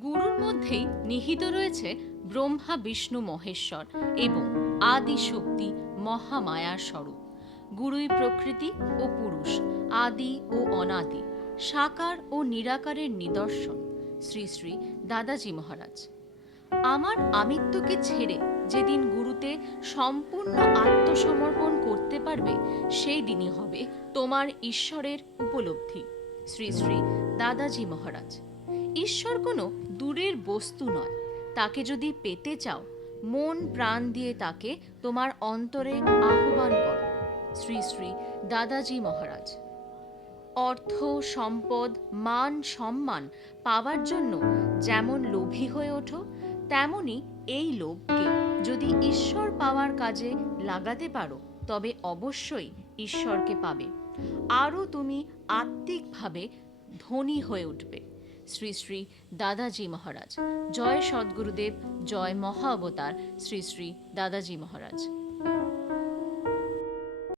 গুরুর মধ্যেই নিহিত রয়েছে ব্রহ্মা বিষ্ণু মহেশ্বর এবং আদি শক্তি মহামায়ার স্বরূপ। গুরুই প্রকৃতি ও পুরুষ, আদি ও অনাদি, সাকার ও নিরাকারের নিদর্শন। শ্রী শ্রী দাদাজি মহারাজ। আমার আমিত্বকে ছেড়ে যেদিন গুরুতে সম্পূর্ণ আত্মসমর্পণ করতে পারবে, সেই দিনই হবে তোমার ঈশ্বরের উপলব্ধি। শ্রী শ্রী দাদাজি মহারাজ। ঈশ্বর কোনো দূরের বস্তু নয়। তাকে যদি পেতে চাও, মন প্রাণ দিয়ে তাকে তোমার অন্তরে আহ্বান করো। শ্রী শ্রী দাদাজি মহারাজ। অর্থ, সম্পদ, মান, সম্মান পাওয়ার জন্য যেমন লোভী হয়ে ওঠো, তেমনি এই লোভকে যদি ঈশ্বর পাওয়ার কাজে লাগাতে পারো, তবে অবশ্যই ঈশ্বরকে পাবে। আরও তুমি আত্মিকভাবে ধনী হয়ে উঠবে। শ্রী শ্রী দাদাজি মহারাজ। জয় সদ্গুরুদেব, জয় মহা অবতার শ্রী শ্রী দাদাজি মহারাজ।